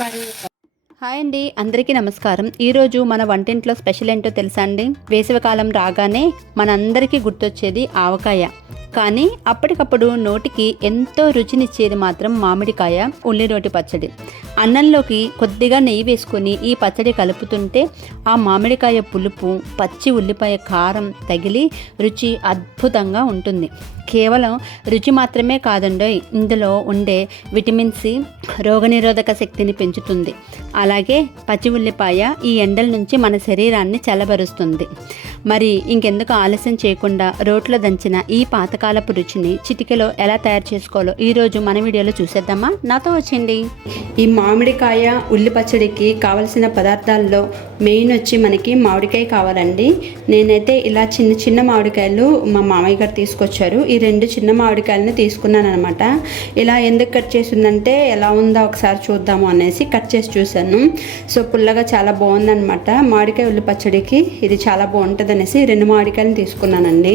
Hi అండి, అందరికీ నమస్కారం. ఈరోజు మన వంటింట్లో స్పెషల్ ఏంటో తెలుసా అండి? వేసవికాలం రాగానే మనందరికీ గుర్తొచ్చేది ఆవకాయ. కానీ అప్పటికప్పుడు నోటికి ఎంతో రుచినిచ్చేది మాత్రం మామిడికాయ ఉల్లిరోటి పచ్చడి. అన్నంలోకి కొద్దిగా నెయ్యి వేసుకొని ఈ పచ్చడి కలుపుతుంటే ఆ మామిడికాయ పులుపు, పచ్చి ఉల్లిపాయ కారం తగిలి రుచి అద్భుతంగా ఉంటుంది. కేవలం రుచి మాత్రమే కాదండోయ్, ఇందులో ఉండే విటమిన్ సి రోగనిరోధక శక్తిని పెంచుతుంది. అలాగే పచ్చి ఉల్లిపాయ ఈ ఎండల నుంచి మన శరీరాన్ని చల్లబరుస్తుంది. మరి ఇంకెందుకు ఆలస్యం చేయకుండా రోట్లో దంచిన ఈ పాతకాలపు రుచిని చిటికెలో ఎలా తయారు చేసుకోవాలో ఈరోజు మన వీడియోలో చూసేద్దామా? నాతో వచ్చేయండి. ఈ మామిడికాయ ఉల్లి పచ్చడికి కావలసిన పదార్థాల్లో మెయిన్ వచ్చి మనకి మామిడికాయ కావాలండి. నేనైతే ఇలా చిన్న చిన్న మామిడికాయలు మా మామయ్య గారు తీసుకొచ్చారు. ఈ 2 చిన్న మామిడికాయలను తీసుకున్నాను అనమాట. ఇలా ఎందుకు కట్ చేసిందంటే ఎలా ఉందో ఒకసారి చూద్దాము అనేసి కట్ చేసి చూశాను. సో పుల్లగా చాలా బాగుందనమాట. మామిడికాయ ఉల్లి పచ్చడికి ఇది చాలా బాగుంటుంది అనేసి 2 మామిడికాయలను తీసుకున్నానండి.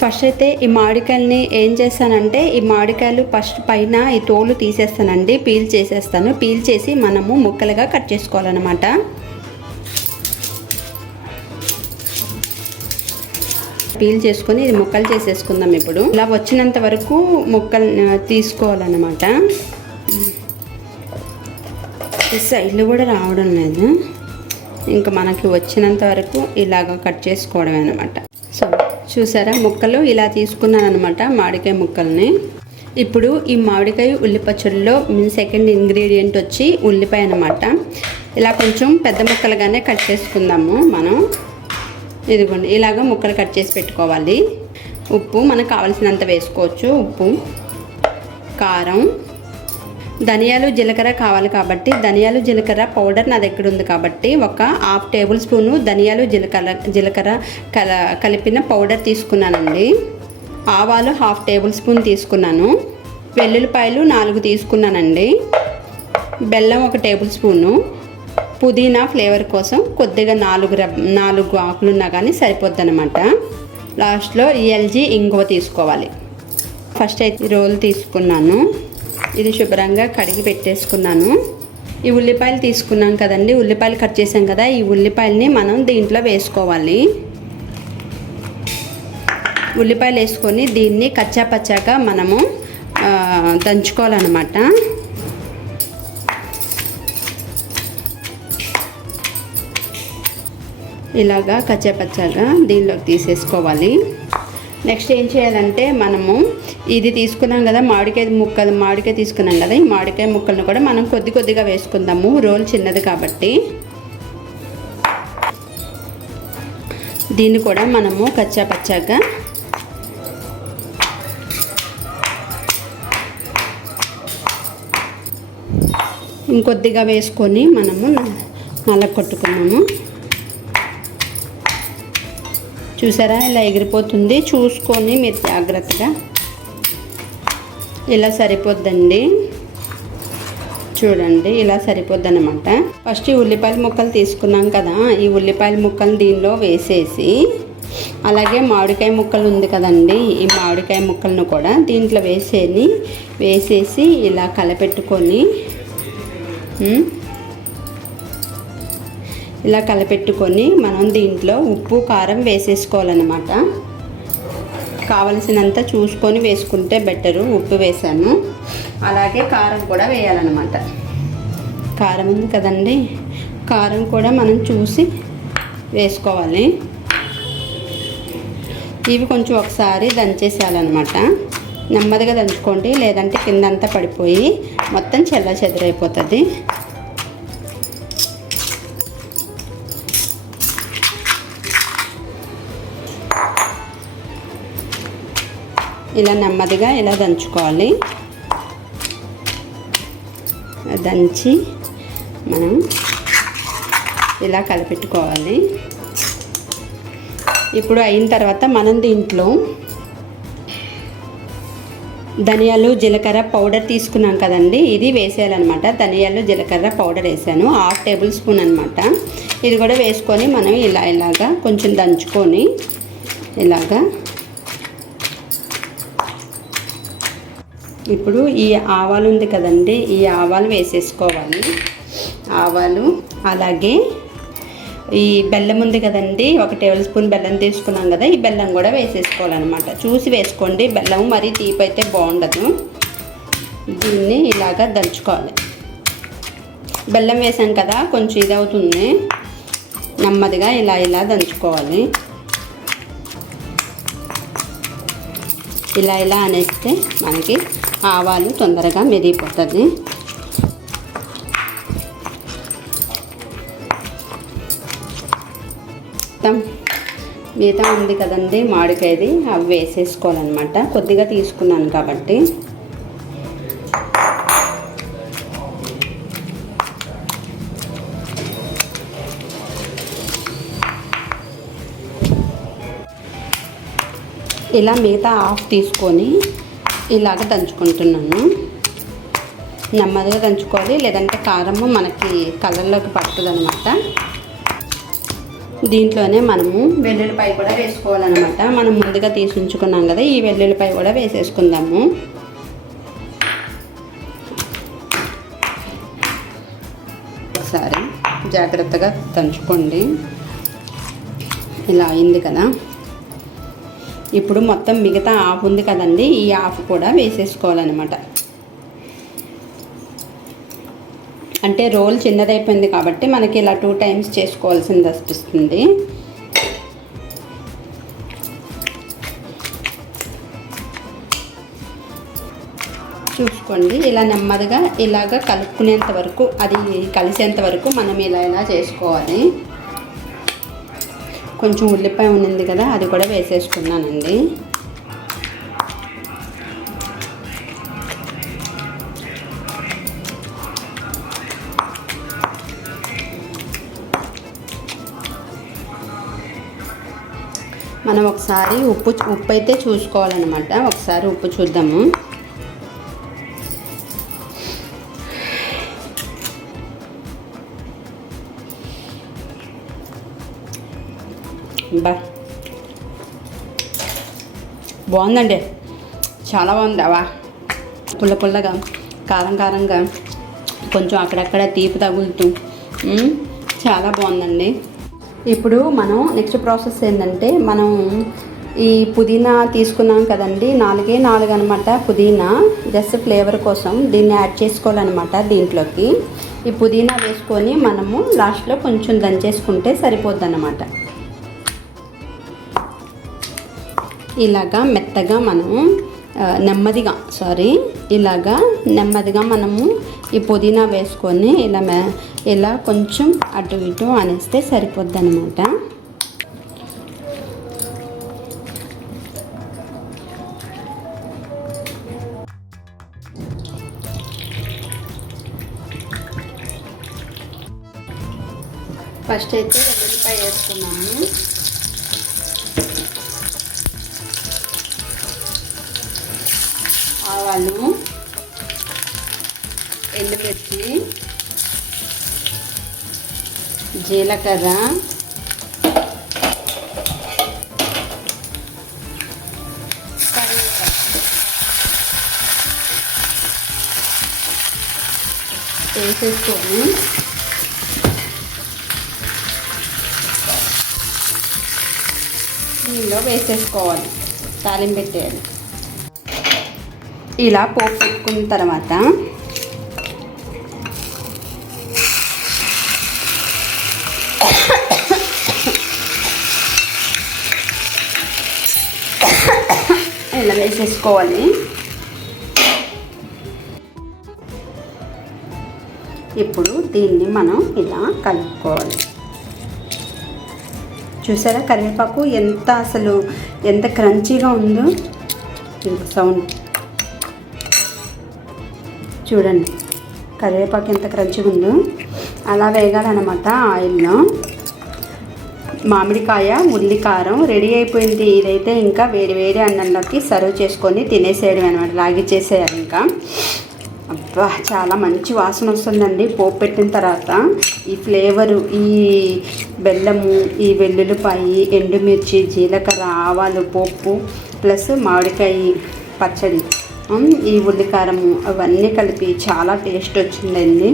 ఫస్ట్ అయితే ఈ మామిడికాయలని ఏం చేస్తానంటే ఈ మామిడికాయలు ఫస్ట్ పైన ఈ తోలు తీసేస్తానండి, పీల్ చేసేస్తాను. పీల్ చేసి మనము ముక్కలుగా కట్ చేసుకోవాలన్నమాట. పీల్ చేసుకొని ఇది ముక్కలు చేసేసుకుందాం. ఇప్పుడు ఇలా వచ్చినంత వరకు ముక్కలు తీసుకోవాలన్నమాట. ఈ సైడ్లు కూడా రావడం లేదు, ఇంకా మనకి వచ్చినంత వరకు ఇలాగ కట్ చేసుకోవడమే అనమాట. సో చూసారా, ముక్కలు ఇలా తీసుకున్నాను అనమాట, మామిడికాయ ముక్కల్ని. ఇప్పుడు ఈ మామిడికాయ ఉల్లి పచ్చడిలో సెకండ్ ఇంగ్రీడియంట్ వచ్చి ఉల్లిపాయ అనమాట. ఇలా కొంచెం పెద్ద ముక్కలుగానే కట్ చేసుకుందాము మనం. ఇదిగోండి, ఇలాగ ముక్కలు కట్ చేసి పెట్టుకోవాలి. ఉప్పు మనకు కావాల్సినంత వేసుకోవచ్చు. ఉప్పు, కారం, ధనియాలు జీలకర్ర కావాలి కాబట్టి ధనియాలు జీలకర్ర పౌడర్ నా దగ్గర ఉంది కాబట్టి ఒక 1/2 టేబుల్ స్పూను ధనియాలు జీలకర్ర కలిపిన పౌడర్ తీసుకున్నానండి. ఆవాలు 1/2 టేబుల్ స్పూన్ తీసుకున్నాను. వెల్లుల్లిపాయలు 4 తీసుకున్నానండి. బెల్లం 1 టేబుల్ స్పూను. పుదీనా ఫ్లేవర్ కోసం కొద్దిగా 4 ఆకులున్నా కానీ సరిపోద్ది అనమాట. లాస్ట్లో ఎల్జీ ఇంగువ తీసుకోవాలి. ఫస్ట్ అయితే రోల్ తీసుకున్నాను. ఇది శుభ్రంగా కడిగి పెట్టేసుకున్నాను. ఈ ఉల్లిపాయలు తీసుకున్నాం కదండి, ఉల్లిపాయలు కట్ చేసాం కదా, ఈ ఉల్లిపాయలని మనం దీంట్లో వేసుకోవాలి. ఉల్లిపాయలు వేసుకొని దీన్ని కచ్చా పచ్చాగా మనము దంచుకోవాలన్నమాట. ఇలాగా కచ్చా పచ్చాగా దీనిలోకి తీసేసుకోవాలి. నెక్స్ట్ ఏం చేయాలంటే మనము ఇది తీసుకున్నాం కదా మామిడికాయ తీసుకున్నాం కదా, ఈ మామిడికాయ ముక్కలను కూడా మనం కొద్దిగా వేసుకుందాము. రోల్ చిన్నది కాబట్టి దీన్ని కూడా మనము కచ్చా పచ్చాగా ఇంకొద్దిగా వేసుకొని మనము నలగొట్టుకున్నాము. చూసారా, ఇలా ఎగిరిపోతుంది. చూసుకొని మీరు జాగ్రత్తగా, ఇలా సరిపోద్దండి. చూడండి, ఇలా సరిపోద్ది అనమాట. ఫస్ట్ ఈ ఉల్లిపాయల ముక్కలు తీసుకున్నాం కదా, ఈ ఉల్లిపాయల ముక్కలు దీనిలో వేసేసి, అలాగే మామిడికాయ ముక్కలు ఉంది కదండి, ఈ మామిడికాయ ముక్కలను కూడా దీంట్లో వేసేసి ఇలా కలపెట్టుకొని ఇలా కలపెట్టుకొని మనం దీంట్లో ఉప్పు కారం వేసేసుకోవాలన్నమాట. కావలసినంత చూసుకొని వేసుకుంటే బెటరు. ఉప్పు వేసాను, అలాగే కారం కూడా వేయాలన్నమాట. కారం ఉంది కదండి, కారం కూడా మనం చూసి వేసుకోవాలి. ఇవి కొంచెం ఒకసారి దంచేసేయాలన్నమాట. నెమ్మదిగా దంచుకోండి, లేదంటే కిందంతా పడిపోయి మొత్తం చెల్లాచెదురైపోతుంది. ఇలా నెమ్మదిగా ఇలా దంచుకోవాలి. దంచి మనం ఇలా కలిపెట్టుకోవాలి. ఇప్పుడు అయిన తర్వాత మనం దీంట్లో ధనియాలు జీలకర్ర పౌడర్ తీసుకున్నాం కదండి, ఇది వేసేయాలన్నమాట. ధనియాలు జీలకర్ర పౌడర్ వేసాను, 1/2 టేబుల్ స్పూన్ అనమాట. ఇది కూడా వేసుకొని మనం ఇలాగా కొంచెం దంచుకొని ఇలాగా ఇప్పుడు ఈ ఆవాలు ఉంది కదండి, ఈ ఆవాలు వేసేసుకోవాలి. ఆవాలు, అలాగే ఈ బెల్లం ఉంది కదండి, 1 టేబుల్ స్పూన్ బెల్లం తీసుకున్నాం కదా, ఈ బెల్లం కూడా వేసేసుకోవాలన్నమాట. చూసి వేసుకోండి, బెల్లం మరీ తీపి అయితే బాగుండదు. దీన్ని ఇలాగా దంచుకోవాలి. బెల్లం వేసాం కదా, కొంచెం ఇది అవుతుంది, నెమ్మదిగా ఇలా దంచుకోవాలి. ఇలా అనేస్తే మనకి ఆవాలు తొందరగా మెరిగిపోతుంది. మిగతా ఉంది కదండి మామిడికాయది, అవి వేసేసుకోవాలన్నమాట. కొద్దిగా తీసుకున్నాను కాబట్టి. ఇలా మిగతా హాఫ్ తీసుకొని ఇలాగ దంచుకుంటున్నాను. నెమ్మదిగా దంచుకోవాలి, లేదంటే కారము మనకి కలర్లోకి పడుతుంది అనమాట. దీంట్లోనే మనము వెల్లుల్లిపాయ కూడా వేసుకోవాలన్నమాట. మనం ముందుగా తీసి ఉంచుకున్నాం కదా, ఈ వెల్లుల్లిపాయ కూడా వేసేసుకుందాము. ఒకసారి జాగ్రత్తగా దంచుకోండి. ఇలా అయింది కదా. ఇప్పుడు మొత్తం మిగతా ఆఫ్ ఉంది కదండి, ఈ ఆఫ్ కూడా వేసేసుకోవాలన్నమాట. అంటే రోల్ చిన్నదైపోయింది కాబట్టి మనకి ఇలా 2 టైమ్స్ చేసుకోవాల్సింది అనిపిస్తుంది. చూసుకోండి, ఇలా నెమ్మదిగా ఇలాగ కలుపుకునేంత వరకు, అది కలిసేంత వరకు మనం ఇలా చేసుకోవాలి. కొంచెం ఉల్లిపాయ ఉన్నింది కదా, అది కూడా వేసేసుకున్నానండి. మనం ఒకసారి ఉప్పు అయితే చూసుకోవాలన్నమాట. ఒకసారి ఉప్పు చూద్దాము. బాగుందండి, చాలా బాగుంది. అవా పుల్లగా, కారంగా, కొంచెం అక్కడక్కడ తీపి తగులుతూ చాలా బాగుందండి. ఇప్పుడు మనం నెక్స్ట్ ప్రాసెస్ ఏంటంటే, మనం ఈ పుదీనా తీసుకున్నాం కదండి, 4 అనమాట పుదీనా. జస్ట్ ఫ్లేవర్ కోసం దీన్ని యాడ్ చేసుకోవాలన్నమాట. దీంట్లోకి ఈ పుదీనా వేసుకొని మనము లాస్ట్లో కొంచెం దంచేసుకుంటే సరిపోద్ది అన్నమాట. ఇలాగా మెత్తగా మనము నెమ్మదిగా మనము ఈ పుదీనా వేసుకొని ఇలా కొంచెం అటు ఇటు అనేస్తే సరిపోద్ది అన్నమాట. ఫస్ట్ అయితే వెల్లుల్లిపాయ వేసుకున్నాము. ఆవాలు, ఎండుమిర్చి, జీలకర్ర, కరివేపాకు వేసేసుకొని దీనిలో వేసేసుకోవాలి. తాలింపు పెట్టేయాలి. ఇలా పోపు పెట్టుకున్న తర్వాత ఇలా వేసేసుకోవాలి. ఇప్పుడు దీన్ని మనం ఇలా కలుపుకోవాలి. చూసారా కరివేపాకు ఎంత క్రంచీగా ఉందో. సౌండ్ చూడండి, కరివేపాకు ఎంత క్రంచిగా ఉందో. అలా వేగాలన్నమాట ఆయిల్లో. మామిడికాయ ఉల్లికారం రెడీ అయిపోయింది. ఇదైతే ఇంకా వేడి అన్నంలోకి సర్వ్ చేసుకొని తినేసేయడం అనమాట, లాగిచ్చేసేయాలి. ఇంకా అబ్బా చాలా మంచి వాసన వస్తుందండి పోపు పెట్టిన తర్వాత. ఈ ఫ్లేవరు, ఈ బెల్లము, ఈ వెల్లుల్లిపాయి, ఎండుమిర్చి, జీలకర్ర, ఆవాలు, పోపు ప్లస్ మామిడికాయ పచ్చడి ఈ ఉల్లికారము అవన్నీ కలిపి చాలా టేస్ట్ వచ్చిందండి.